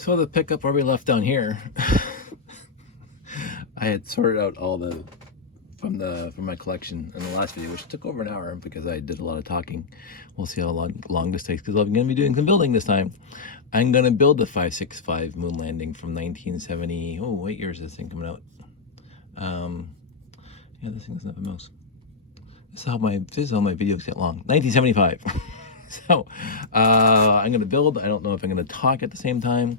So to pick up where we left down here, I had sorted out all the from my collection in the last video, which took over an hour because I did a lot of talking. We'll see how long this takes, because I'm going to be doing some building this time. I'm going to build the 565 moon landing from 1970. Oh, what year is this thing coming out? Yeah, this thing doesn't have a mouse. This is how my videos get long. 1975. So I'm going to build. I don't know if I'm going to talk at the same time,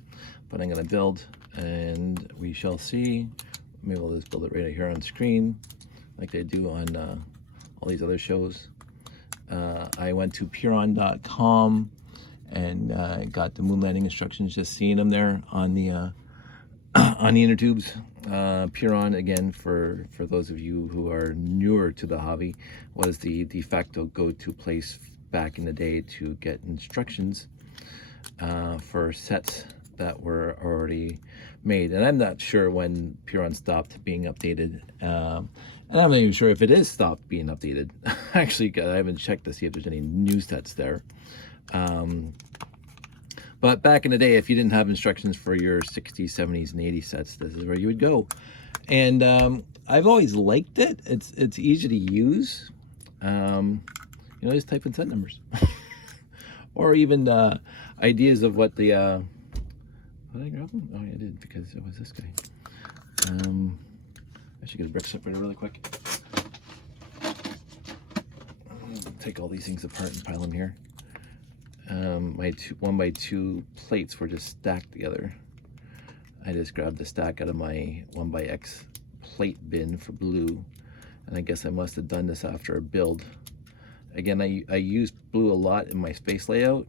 but I'm going to build, and we shall see. Maybe we'll just build it right here on screen, like they do on all these other shows. I went to Puron.com and got the moon landing instructions. Just seeing them there on the on the inner tubes. Puron, again, for those of you who are newer to the hobby, was the de facto go-to place back in the day to get instructions for sets that were already made. And I'm not sure when Puron stopped being updated, and I'm not even sure if it is stopped being updated. Actually, I haven't checked to see if there's any new sets there. But back in the day, if you didn't have instructions for your 60s, 70s, and 80s sets, this is where you would go. And I've always liked it. It's easy to use. You know, just type in set numbers. Or even ideas of what the... did I grab them? Oh, yeah, I did, because it was this guy. I should get a brick separator really quick. Take all these things apart and pile them here. My 1x2 plates were just stacked together. I just grabbed the stack out of my 1x plate bin for blue, and I guess I must have done this after a build. Again, I use blue a lot in my space layout,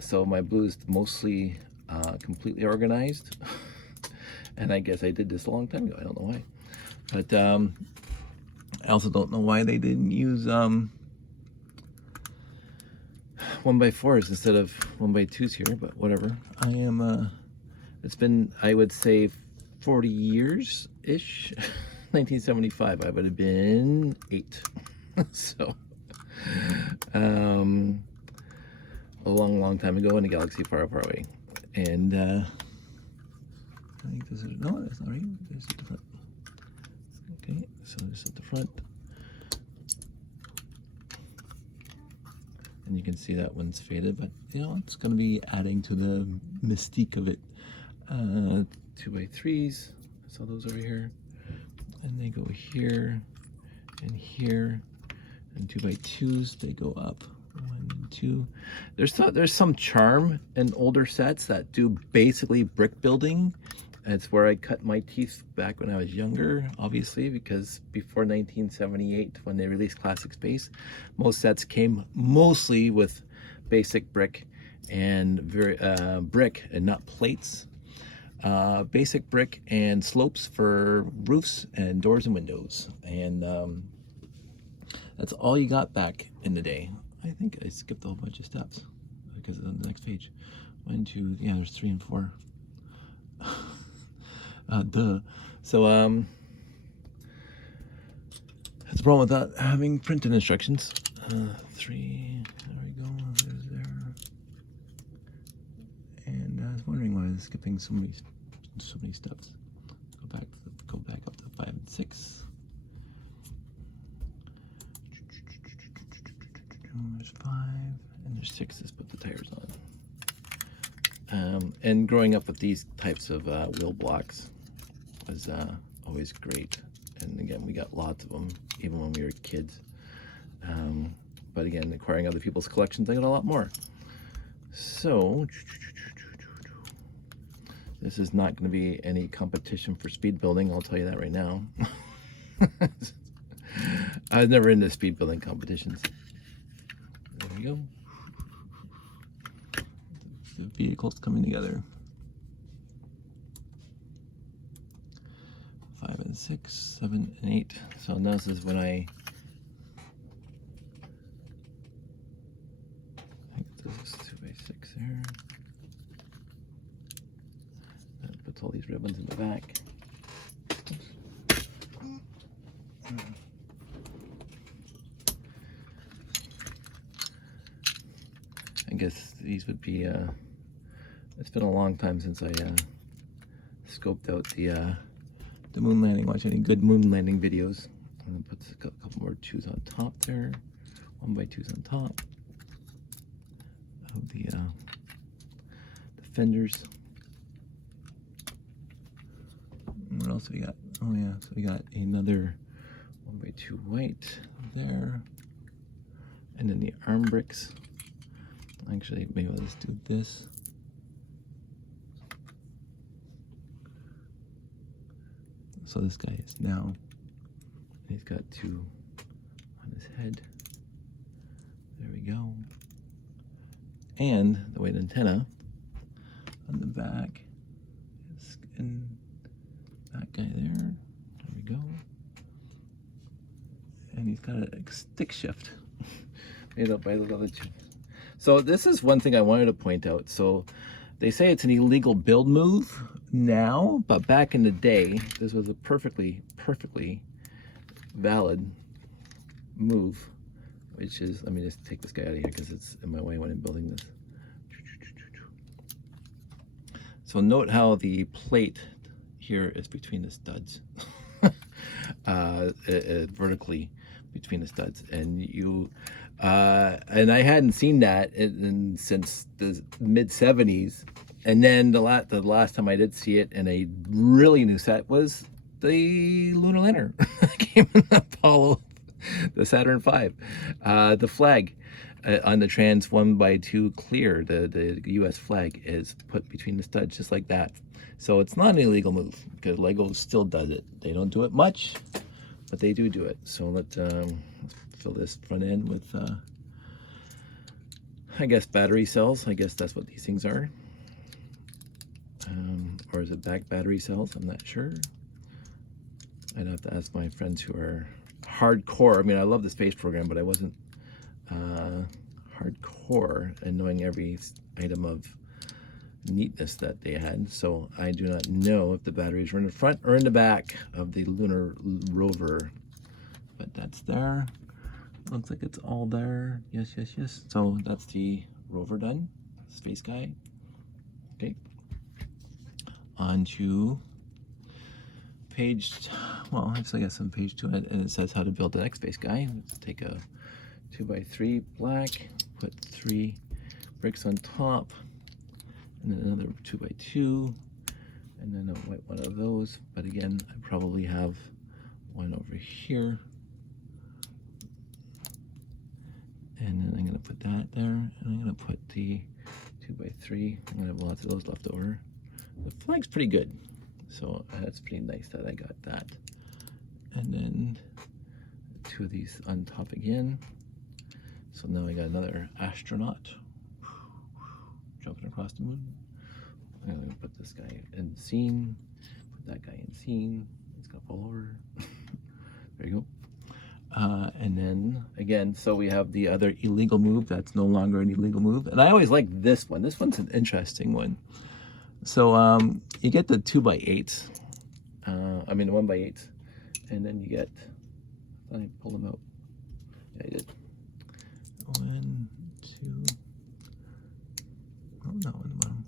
so my blue is mostly completely organized. And I guess I did this a long time ago. I don't know why, but I also don't know why they didn't use 1x4s instead of 1x2s here, but whatever. I am it's been, I would say, 40 years ish. 1975 I would have been 8. So a long time ago in a galaxy far away. And I think this is, no, that's not right. This is at the front. Okay, so this is at the front. And you can see that one's faded, but you know, it's going to be adding to the mystique of it. 2x3s, so those over here, and they go here and here, and 2x2s, they go up 1 and 2. There's some charm in older sets that do basically brick building. It's where I cut my teeth back when I was younger, obviously, because before 1978, when they released Classic Space, most sets came mostly with basic brick and brick and not plates. Basic brick and slopes for roofs and doors and windows, and that's all you got back in the day. I think I skipped a whole bunch of steps because it's on the next page. 1, 2, yeah, there's 3 and 4. Duh. So that's the problem with not having printed instructions. 3, there we go, there's there. And I was wondering why I was skipping so many steps. Go back up to 5 and 6. There's 5 and there's 6. Let's put the tires on. And growing up with these types of wheel blocks was always great. And again, we got lots of them even when we were kids. But again, acquiring other people's collections, I got a lot more. So this is not going to be any competition for speed building, I'll tell you that right now. I was never into speed building competitions. There we go. The vehicles coming together. 5 and 6, 7 and 8. So now this is when I think this is 2x6 there. That puts all these ribbons in the back. I guess these would be It's been a long time since I scoped out the moon landing. Watch any good moon landing videos. I'm gonna put a couple more 2s on top there. 1x2s on top of the fenders. What else we got? Oh yeah, so we got another 1x2 white there, and then the arm bricks. Actually, maybe I'll just do this. So this guy is now, he's got 2 on his head. There we go. And the white antenna on the back is in that guy there. There we go. And he's got a stick shift made up by the other two. So this is one thing I wanted to point out. So they say it's an illegal build move now, but back in the day, this was a perfectly valid move, which is, let me just take this guy out of here because it's in my way when I'm building this. So note how the plate here is between the studs, vertically between the studs, and and I hadn't seen that since the mid 70s, and then the last time I did see it in a really new set was the lunar lander that came in Apollo, the Saturn V, the flag. On the trans 1x2 clear, the US flag is put between the studs just like that. So it's not an illegal move because Lego still does it. They don't do it much, but they do it. So let's fill this front end with, I guess, battery cells. I guess that's what these things are. Or is it back battery cells? I'm not sure. I'd have to ask my friends who are hardcore. I mean, I love the space program, but I wasn't hardcore and knowing every item of neatness that they had. So I do not know if the batteries were in the front or in the back of the lunar rover, but that's there. Looks like it's all there. Yes, yes, yes. So that's the rover done, space guy. Okay. On to page, well, actually I got some page 2 and it says how to build the next space guy. Let's take a 2x3 black, put 3 bricks on top, and then another 2x2, and then a white one of those. But again, I probably have one over here, and then I'm going to put that there, and I'm going to put the 2x3. I'm going to have lots of those left over. The flag's pretty good, so that's pretty nice that I got that. And then 2 of these on top again. So now I got another astronaut jumping across the moon. I'm going to put this guy in scene, put that guy in scene. He's going to fall over. There you go. And then again, so we have the other illegal move that's no longer an illegal move. And I always like this one. This one's an interesting one. So you get the 2x8s, I mean the 1x8s, and then you get, let me pull them out. Yeah, I did. 1, 2, oh no, on the bottom.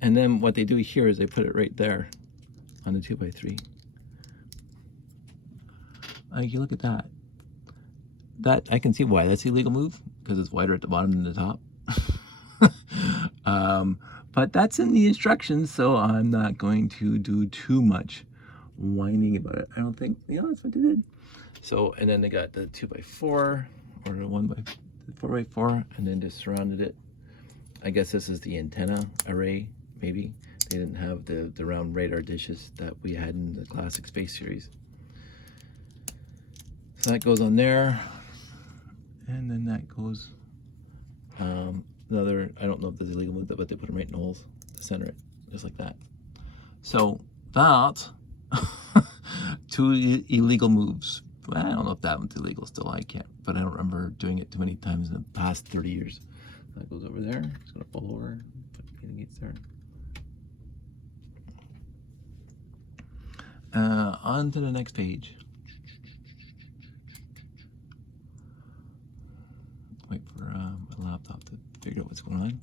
And then what they do here is they put it right there on the 2x3. You look at that. That, I can see why that's an illegal move, because it's wider at the bottom than the top. But that's in the instructions, so I'm not going to do too much whining about it. I don't think, yeah, that's what they did. So, and then they got the 2x4 or the 4x4, and then just surrounded it. I guess this is the antenna array, maybe. They didn't have the round radar dishes that we had in the classic space series. So that goes on there. And then that goes, another, I don't know if this is illegal move, but they put them right in the holes to center it, just like that. So that, 2 illegal moves. I don't know if that one's illegal still, I can't, but I don't remember doing it too many times in the past 30 years. That goes over there, it's gonna fall over, put the gates there. On to the next page. Wait for top to figure out what's going on.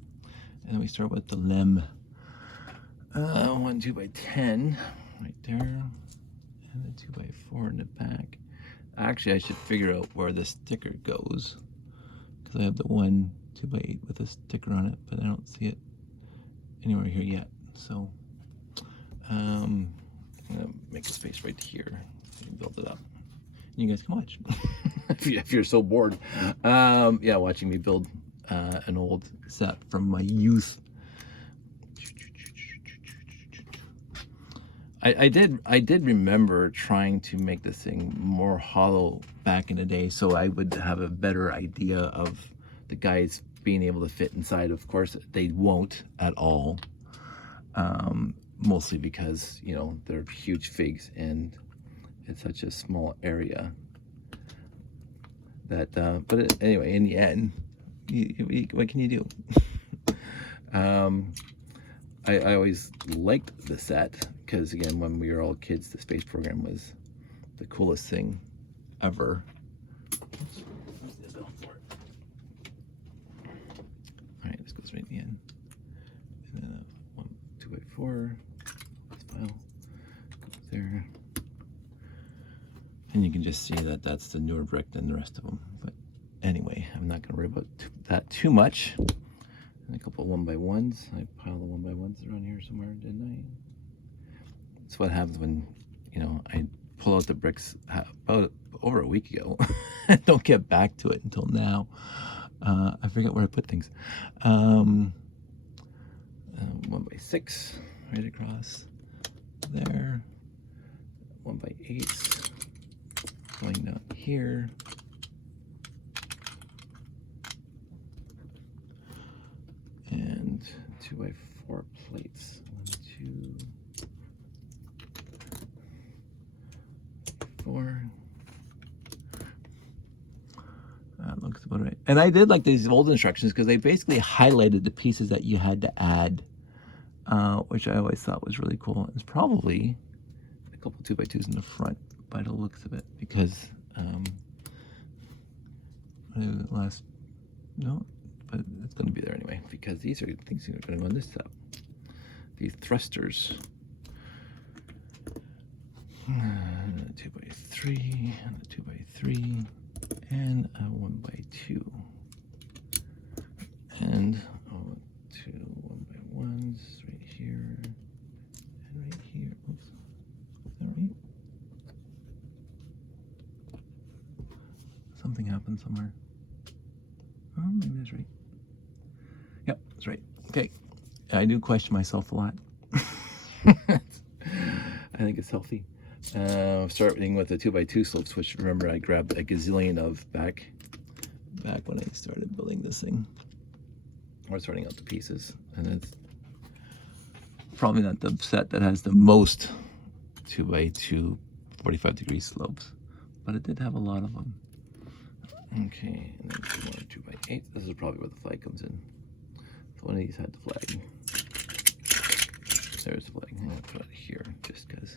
And then we start with the limb. 1 2x10 right there, and a 2x4 in the back. Actually, I should figure out where the sticker goes, because I have the one 2x8 with a sticker on it, but I don't see it anywhere here yet. So I'm gonna make a space right here and build it up. You guys can watch if you're so bored. Yeah, watching me build an old set from my youth. I did remember trying to make this thing more hollow back in the day, so I would have a better idea of the guys being able to fit inside. Of course, they won't at all, mostly because, you know, they're huge figs and it's such a small area that, but anyway, in the end, what can you do? I always liked the set because, again, when we were all kids, the space program was the coolest thing ever. All right, this goes right in the end. And then a 2x4 file goes there. And you can just see that that's the newer brick than the rest of them. But anyway, I'm not going to worry about that too much. And a couple 1x1s. I piled the 1x1s around here somewhere, didn't I? That's what happens when, you know, I pull out the bricks about over a week ago. and don't get back to it until now. I forget where I put things. 1x6 right across there. 1x8 going down here. And 2x4 plates. 1, 2, 4. That looks about right. And I did like these old instructions because they basically highlighted the pieces that you had to add, which I always thought was really cool. It's probably a couple 2x2s in the front by the looks of it, because no, but it's going to be there anyway, because these are things that are going to go on this side. These thrusters. 2x3 and a 2x3 and a 1x2 and 2 1x1s right here and right here. Oops, is that right? Something happened somewhere. Oh, maybe that's right. Yep, that's right. Okay, I do question myself a lot. I think it's healthy. Starting with the 2x2 slope switch. Remember, I grabbed a gazillion of back when I started building this thing, or sorting out the pieces, and it's probably not the set that has the most 2x2 45-degree slopes, but it did have a lot of them. Okay, and then some more 2x8. This is probably where the flag comes in. So one of these had the flag. There's the flag. I'm gonna put it here just because.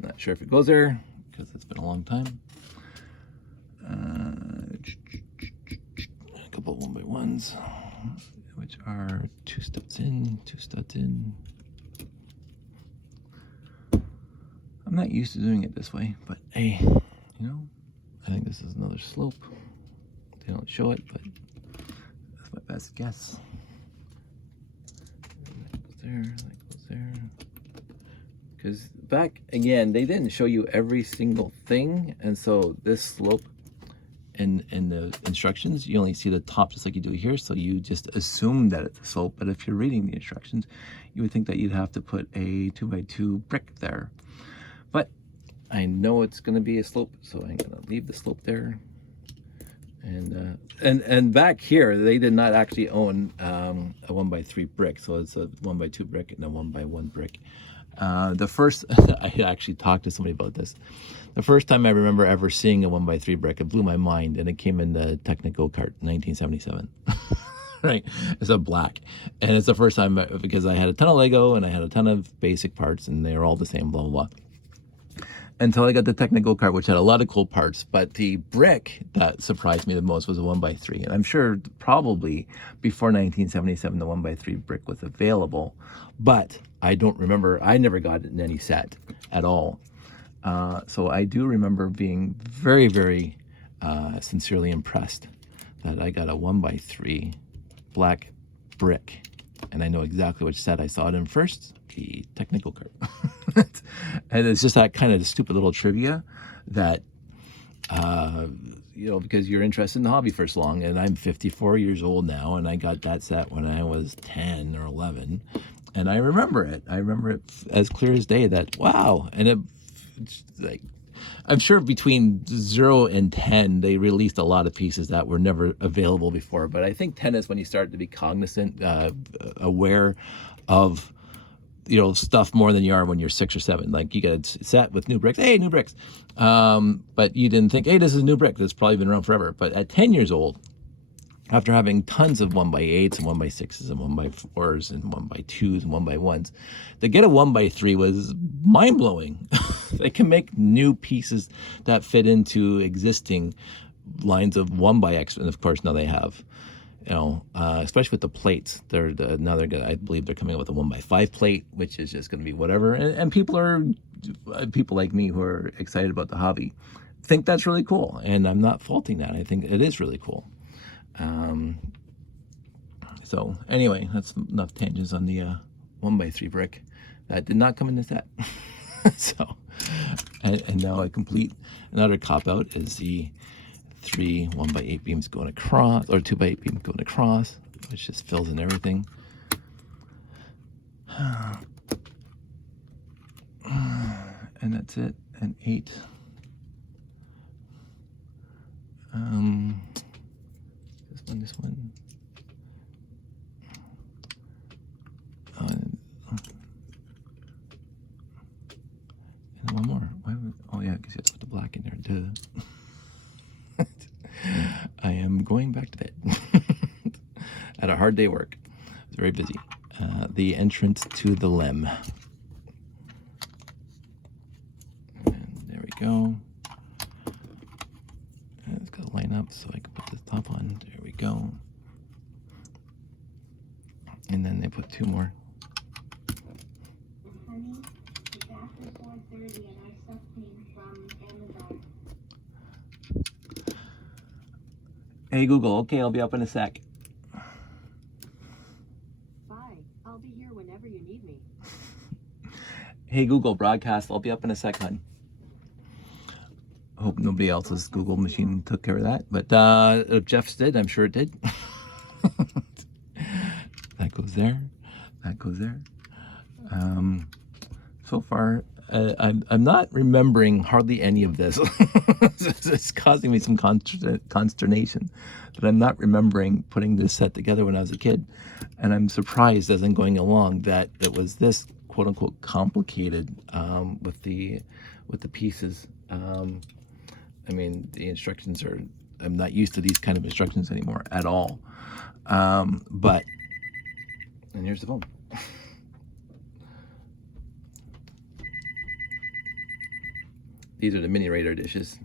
Not sure if it goes there because it's been a long time. A couple 1x1s, which are 2 studs in, 2 studs in. I'm not used to doing it this way, but hey, you know, I think this is another slope. They don't show it, but that's my best guess. There, that goes there. Because back again, they didn't show you every single thing, and so this slope in the instructions, you only see the top just like you do here, so you just assume that it's a slope. But if you're reading the instructions, you would think that you'd have to put a 2x2 brick there. But I know it's going to be a slope, so I'm going to leave the slope there. And back here, they did not actually own a 1x3 brick, so it's a 1x2 brick and a 1x1 brick. The first, I actually talked to somebody about this. The first time I remember ever seeing a 1x3 brick, it blew my mind, and it came in the Technico cart, 1977. Right, it's a black, and it's the first time because I had a ton of Lego and I had a ton of basic parts, and they were all the same, blah blah blah. until I got the technical cart, which had a lot of cool parts. But the brick that surprised me the most was a 1x3. And I'm sure probably before 1977, the 1x3 brick was available. But I don't remember, I never got it in any set at all. So I do remember being very, very sincerely impressed that I got a 1x3 black brick. And I know exactly which set I saw it in first, the technical cart. And it's just that kind of stupid little trivia that, you know, because you're interested in the hobby for so long, and I'm 54 years old now, and I got that set when I was 10 or 11, and I remember it. I remember it as clear as day that, wow, and it's like, I'm sure between 0 and 10, they released a lot of pieces that were never available before. But I think 10 is when you start to be cognizant, aware of, you know, stuff more than you are when you're 6 or 7. Like, you get a set with new bricks. Hey, new bricks. But you didn't think, hey, this is a new brick that's probably been around forever. But at 10 years old, after having tons of 1x8s and 1x6s and 1x4s and 1x2s and 1x1s, to get a 1x3 was mind-blowing. They can make new pieces that fit into existing lines of 1x, and of course now they have, you know, especially with the plates. Now they're gonna, I believe they're coming up with a 1x5 plate, which is just going to be whatever. And people like me who are excited about the hobby think that's really cool, and I'm not faulting that. I think it is really cool. So anyway, that's enough tangents on the 1x3 brick that did not come in the set. So, and now I complete another cop out is the 3 1x8 beams going across, or 2x8 beams going across, which just fills in everything. And that's it. And 8. This one. And one more. Oh yeah, because you have to put the black in there. Duh. I am going back to bed. Had a hard day at work. I was very busy. The entrance to the LEM. And there we go. And it's got to line up so I can put the top on. There we go. And then they put 2 more. Hey Google, okay, I'll be up in a sec. Bye. I'll be here whenever you need me. Hey Google, broadcast, I'll be up in a sec, hon. Hope nobody else's Google machine took care of that, but if Jeff's did, I'm sure it did. That goes there, that goes there. So far, I'm not remembering hardly any of this. It's causing me some consternation that I'm not remembering putting this set together when I was a kid. And I'm surprised as I'm going along that it was this quote unquote complicated with the pieces. I mean, the instructions are, I'm not used to these kind of instructions anymore at all. But, and here's the phone. These are the mini radar dishes.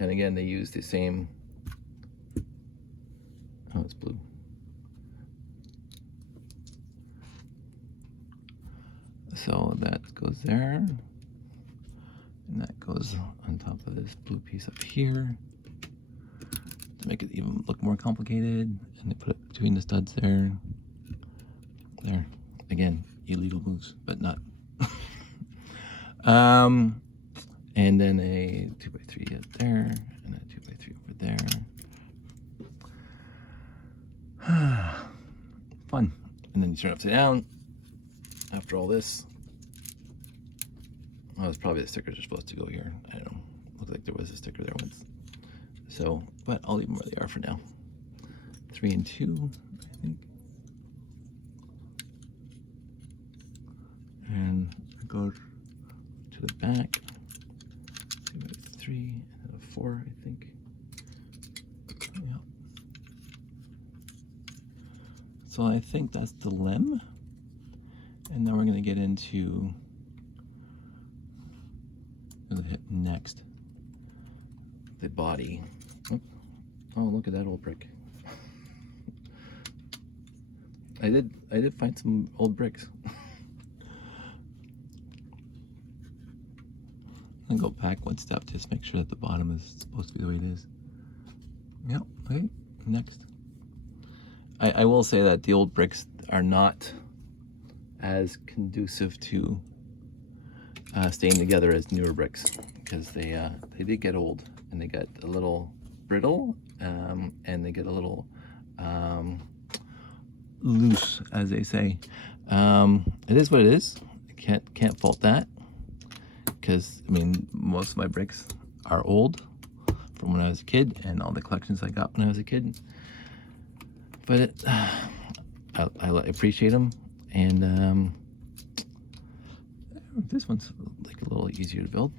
And again, they use the same, oh, it's blue. So that goes there. And that goes on top of this blue piece up here to make it even look more complicated. And they put it between the studs there. There. Again, illegal moves, but not. And then a 2x3 up there, and a 2x3 over there. Fun. And then you turn it upside down. After all this, oh, it's probably the stickers are supposed to go here. I don't know. Looks like there was a sticker there once. So, but I'll leave them where they are for now. 3 and 2, I think. And it goes to the back. 3 and a 4, I think. Yeah. So I think that's the LEM. And now we're going to get into I'm gonna hit next. The body. Oh, look at that old brick. I did find some old bricks. I'm gonna go back one step, just make sure that the bottom is supposed to be the way it is. Yep, okay, next. I will say that the old bricks are not as conducive to staying together as newer bricks, because they did get old and they get a little brittle, and they get a little loose, as they say. It is what it is. Can't fault that, because I mean most of my bricks are old from when I was a kid and all the collections I got when I was a kid. But I appreciate them, and this one's like a little easier to build,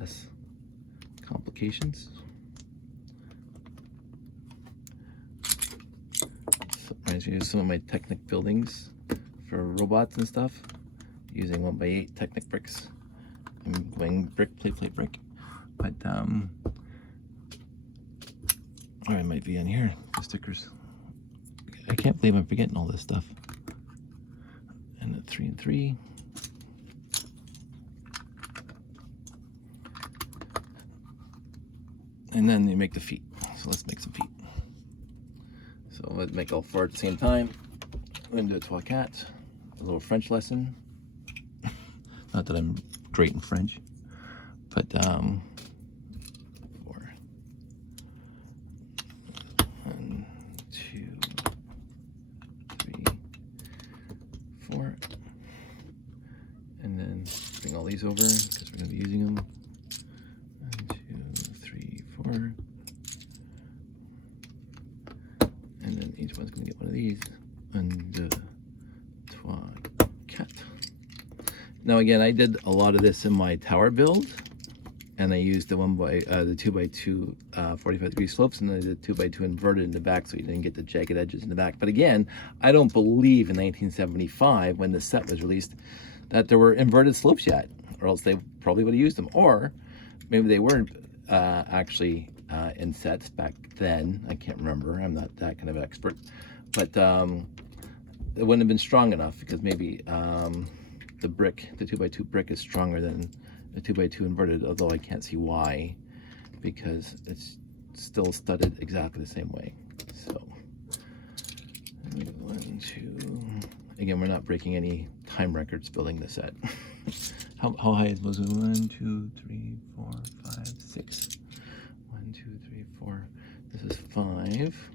less complications. So, reminds me of some of my Technic buildings for robots and stuff, using 1x8 Technic bricks. I'm going brick, plate, brick, but or I might be in here, the stickers. I can't believe I'm forgetting all this stuff. And a 3 and 3. And then you make the feet. So let's make some feet. So let's make all 4 at the same time. I'm gonna do a trois quatre, a little French lesson. Not that I'm great in French, but 4. 1, 2, 3, 4. And then bring all these over because we're going to be using them. 1, 2, 3, 4. And then each one's going to get one of these. 1, 2, 3, 4. Now again, I did a lot of this in my tower build, and I used the 2x2 45-degree slopes, and then I did 2x2 inverted in the back, so you didn't get the jagged edges in the back. But again, I don't believe in 1975, when the set was released, that there were inverted slopes yet, or else they probably would have used them. Or maybe they weren't actually in sets back then. I can't remember. I'm not that kind of expert, but it wouldn't have been strong enough, because maybe the 2x2 brick is stronger than the 2x2 inverted, although I can't see why, because it's still studded exactly the same way. So 1, 2. Again, we're not breaking any time records building this set. how high is most? 1, 2, 3, 4, 5, 6. 1, 2, 3, 4. This is 5.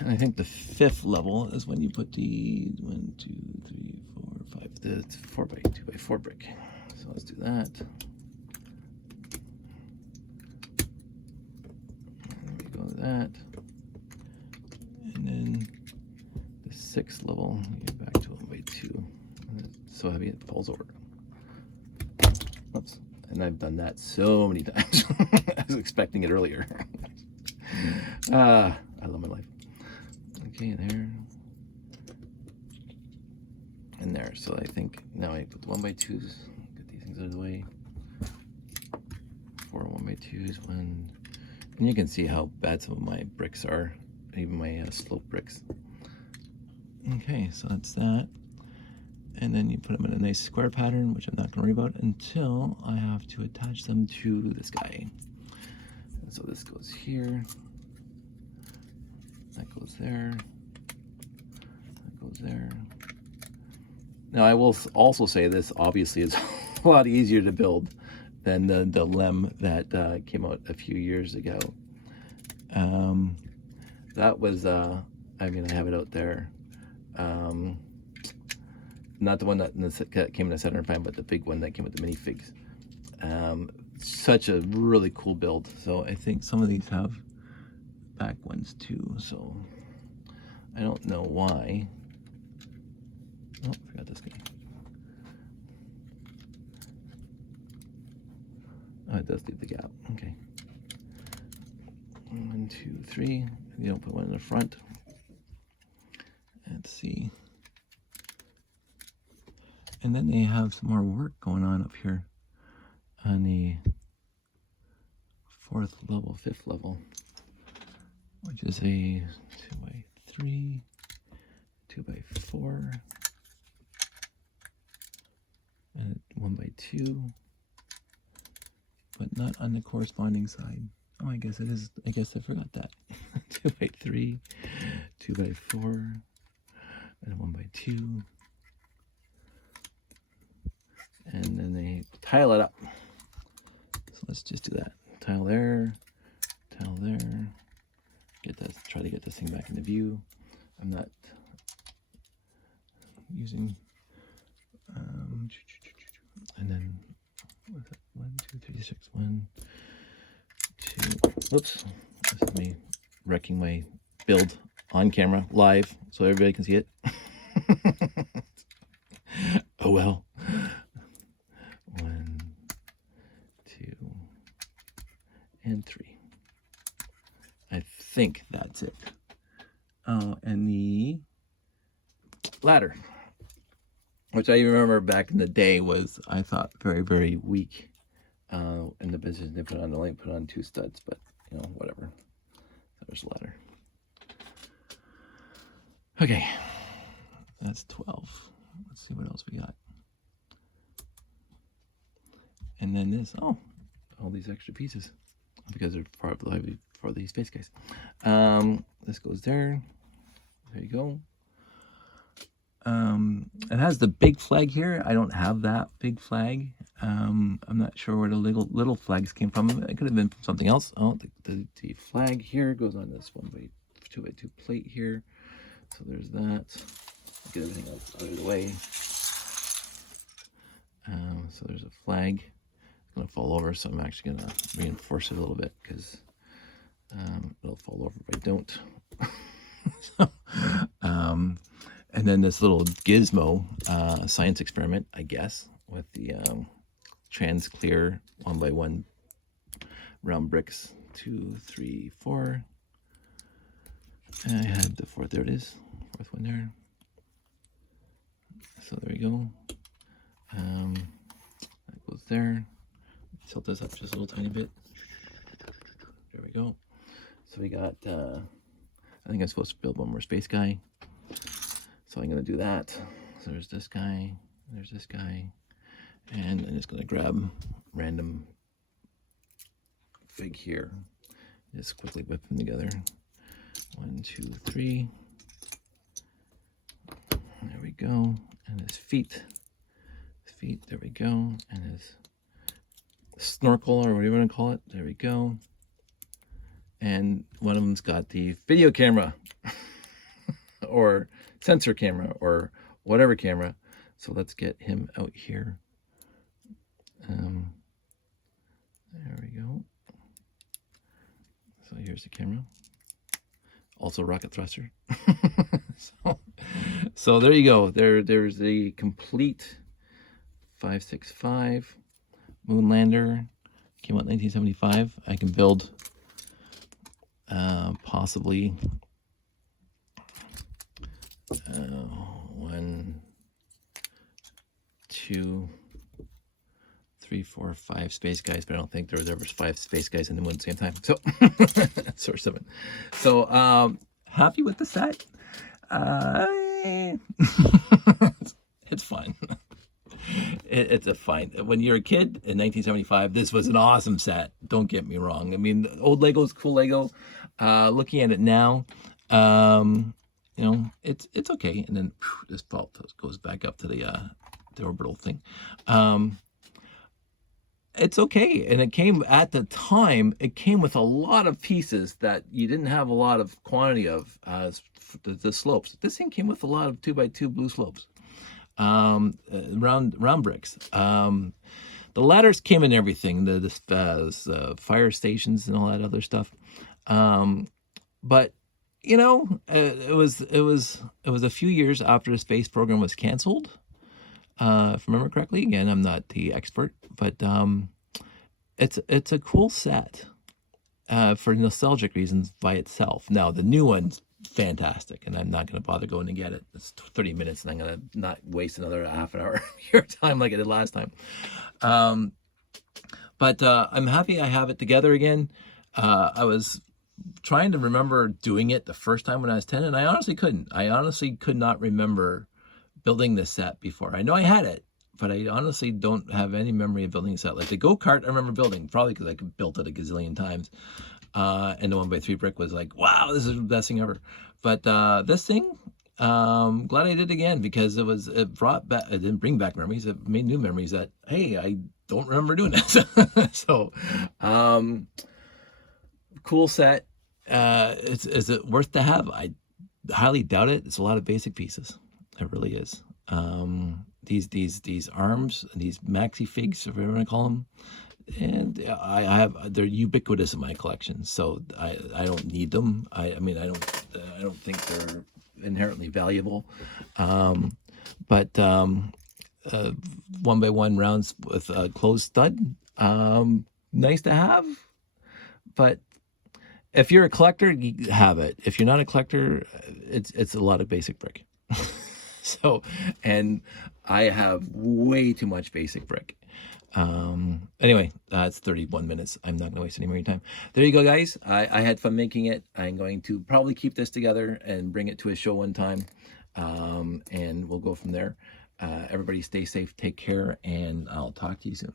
And I think the 5th level is when you put the 1, 2, 3, 4, 5. The 2x4 brick. So let's do that. And we go to that. And then the 6th level, you get back to 1x2. And it's so heavy it falls over. Oops. And I've done that so many times. I was expecting it earlier. I love my life. Okay, there. And there. So I think now I put the 1x2s, get these things out of the way. 4 1x2s, 1. And you can see how bad some of my bricks are, even my slope bricks. Okay, so that's that. And then you put them in a nice square pattern, which I'm not going to worry about until I have to attach them to this guy. And so this goes here. That goes there. That goes there. Now I will also say this obviously is a lot easier to build than the LEM that came out a few years ago. That was, I mean, I have it out there. Not the one that came in a 705, but the big one that came with the minifigs. Such a really cool build. So I think some of these have back ones too, so I don't know why. Oh, I forgot this guy. Oh, it does leave the gap. Okay. 1, 2, 3. You don't put one in the front. Let's see. And then they have some more work going on up here on the 4th level, 5th level, which is a 2x3, 2x4, and 1x2, but not on the corresponding side. Oh, I guess it is. I guess I forgot that. 2x3, 2x4, and 1x2. And then they tile it up. So let's just do that. Tile there, tile there. Get that. Try to get this thing back into view. I'm not using. And then what's that? 1, 2, 3, 6. 1, 2. Whoops! This is me wrecking my build on camera, live, so everybody can see it. Oh well. 1, 2, and 3. I think that's it. Oh, and the ladder, which I remember back in the day was, I thought, very, very weak. In the business, they only put on 2 studs, but you know, whatever. There's the ladder. Okay, that's 12. Let's see what else we got. And then this, oh, all these extra pieces because they're part of the for these space guys. This goes there. There you go. It has the big flag here. I don't have that big flag. I'm not sure where the little flags came from. It could have been from something else. Oh, the flag here goes on this 1x2x2 plate here. So there's that. Get everything else out of the way. So there's a flag. It's gonna fall over, so I'm actually gonna reinforce it a little bit because it'll fall over if I don't. So, and then this little gizmo science experiment, I guess, with the trans clear 1x1 round bricks, 2, 3, 4. And I had the 4th. There it is, 4th one there. So there we go. That goes there. Tilt this up just a little tiny bit. There we go. So we got. I think I'm supposed to build one more space guy. So I'm going to do that. So there's this guy, there's this guy, and I'm just going to grab random fig here. Just quickly whip them together. 1, 2, 3. There we go. And his feet. There we go. And his snorkel, or whatever you want to call it. There we go. And one of them's got the video camera. Or sensor camera, or whatever camera. So let's get him out here. There we go. So here's the camera. Also rocket thruster. So there you go. There's the complete 565 moon lander. Came out in 1975. I can build possibly 1, 2, 3, 4, 5 space guys, but I don't think there was ever 5 space guys in the moon at the same time. So, source 7. So, happy with the set. It's fun. It's a fine. When you're a kid in 1975, this was an awesome set. Don't get me wrong. I mean, old Lego's cool Lego. Looking at it now, you know, it's okay. And then this fault goes back up to the orbital thing. It's okay. And it came at the time, it came with a lot of pieces that you didn't have a lot of quantity of the slopes. This thing came with a lot of 2x2 blue slopes, round bricks. The ladders came in everything, the fire stations and all that other stuff. But you know, it was a few years after the space program was canceled. If I remember correctly, again, I'm not the expert, but it's a cool set for nostalgic reasons by itself. Now the new one's fantastic, and I'm not going to bother going to get it. It's 30 minutes, and I'm going to not waste another half an hour of your time like I did last time. But I'm happy I have it together again. I was trying to remember doing it the first time when I was 10, and I honestly couldn't. I honestly could not remember building this set before. I know I had it, but I honestly don't have any memory of building a set. Like the go-kart I remember building, probably because I built it a gazillion times. And the 1x3 brick was like, wow, this is the best thing ever. But this thing, glad I did again, because it brought back, it didn't bring back memories, it made new memories that, hey, I don't remember doing this. So cool set. Is it worth to have? I highly doubt it. It's a lot of basic pieces. It really is. These arms, these maxi figs, if you want to call them, and they're ubiquitous in my collection. So I don't need them. I mean I don't think they're inherently valuable. But 1x1 rounds with a closed stud, nice to have. But if you're a collector, you have it. If you're not a collector, it's a lot of basic brick. So, and I have way too much basic brick. Anyway, it's 31 minutes. I'm not going to waste any more time. There you go, guys. I had fun making it. I'm going to probably keep this together and bring it to a show one time. And we'll go from there. Everybody stay safe, take care, and I'll talk to you soon.